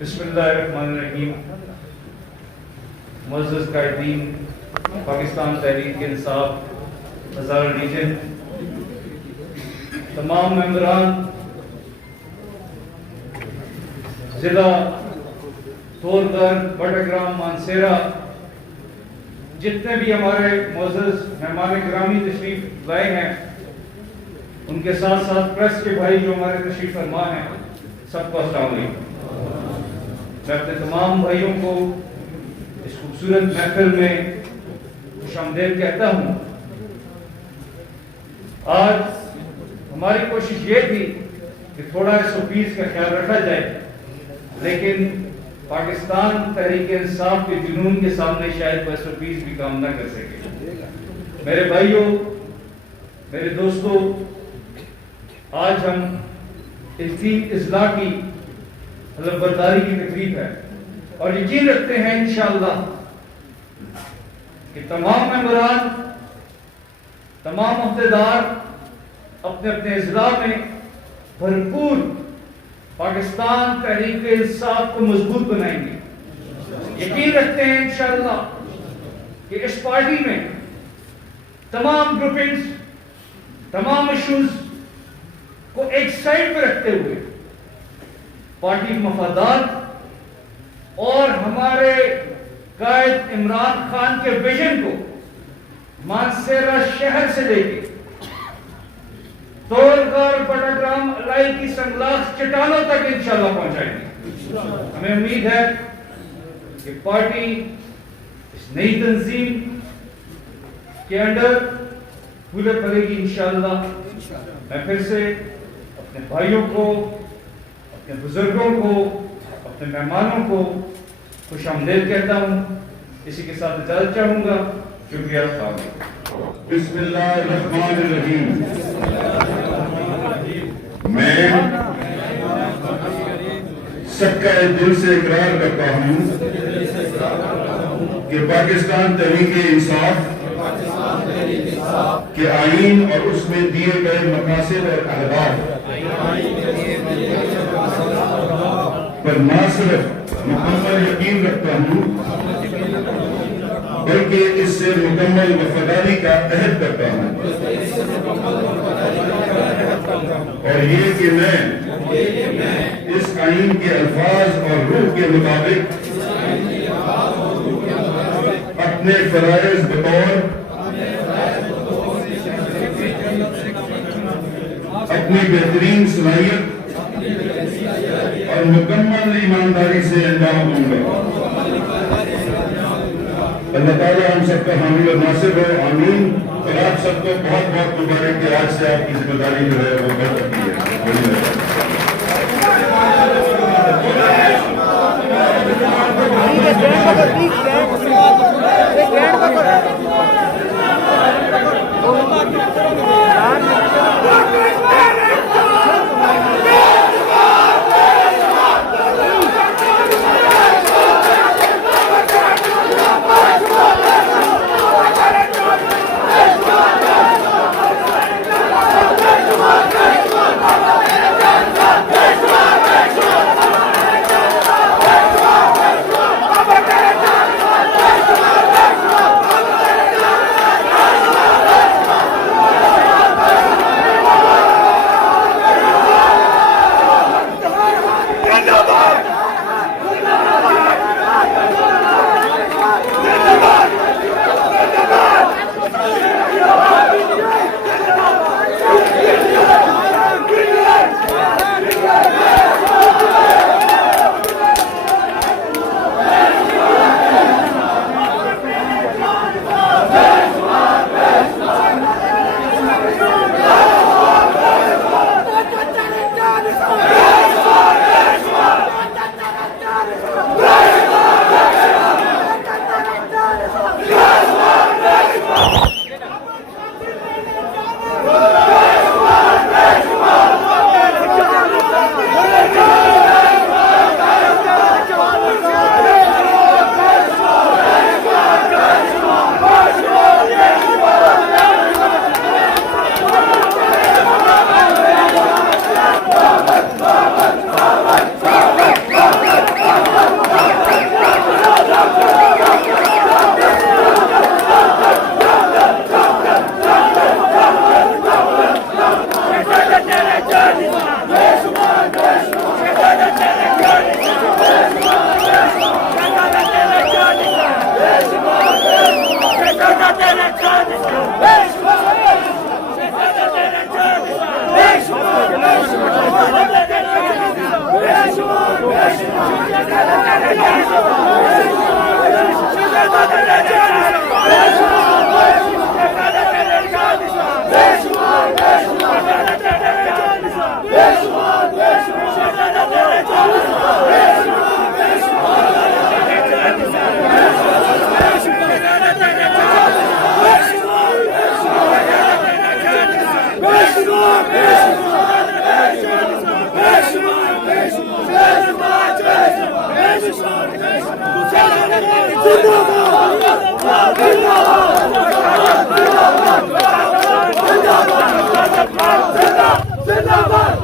بسم اللہ الرحمن الرحیم. معزز قائدین پاکستان تحریک انصاف ہزارہ ریجن، تمام ممبران ضلع تورگڑھ، بٹگرام، مانسیرا، جتنے بھی ہمارے معزز مہمان گرامی تشریف لائے ہیں، ان کے ساتھ ساتھ پریس کے بھائی جو ہمارے تشریف فرما ہیں، سب کو السلام علیکم. میں اپنے تمام بھائیوں کو اس خوبصورت محفل میں خوش آمدید کہتا ہوں. آج ہماری کوشش یہ تھی کہ تھوڑا SOPs کا خیال رکھا جائے، لیکن پاکستان تحریک انصاف کے جنون کے سامنے شاید وہ SOPs بھی کام نہ کر سکے. میرے بھائیوں، میرے دوستوں، آج ہم اجتماعی اضلاع کی حلف برداری کی تقریب ہے اور یقین رکھتے ہیں انشاءاللہ کہ تمام ممبران، تمام عہدیدار اپنے اپنے اضلاع میں بھرپور پاکستان تحریک انصاف کو مضبوط بنائیں گے. یقین رکھتے ہیں انشاءاللہ کہ اس پارٹی میں تمام گروپنگز، تمام ایشوز کو ایک سائڈ پہ رکھتے ہوئے پارٹی مفادات اور ہمارے قائد عمران خان کے ویژن کو مانسیرا شہر سے لے کے تورگڑھ، بٹگرام، الائی کی سنگلاخ چٹانوں تک انشاءاللہ پہنچائیں گے. ہمیں امید ہے کہ پارٹی اس نئی تنظیم کے انڈر پورے پڑے گی انشاءاللہ. میں پھر سے اپنے بھائیوں کو، اپنے بزرگوں کو، اپنے مہمانوں کو خوش آمدید کہتا ہوں. اسی کے ساتھ اجازت چاہوں گا. شکریہ. السلام علیکم. بسم اللہ الرحمن الرحیم. میں سچے دل سے اقرار کرتا ہوں کہ پاکستان تحریک انصاف کے آئین اور اس میں دیے گئے مقاصد اور اہداف پر نہ صرف مکمل یقین رکھتا ہوں بلکہ اس سے مکمل وفاداری کا عہد کرتا ہوں، اور یہ کہ میں اس آئین کے الفاظ اور روح کے مطابق اپنے فرائض بطور اپنی بہترین صلاحیت اور مکمل ایمانداری سے انجام دوں گا. اللہ تعالیٰ ہم سب کا حامی و ناصر ہو. آمین. اور آپ سب کو بہت بہت مبارک کہ آج سے آپ کی ذمہ داری جو ہے وہ بڑھ سکتی ہے. Zindabad!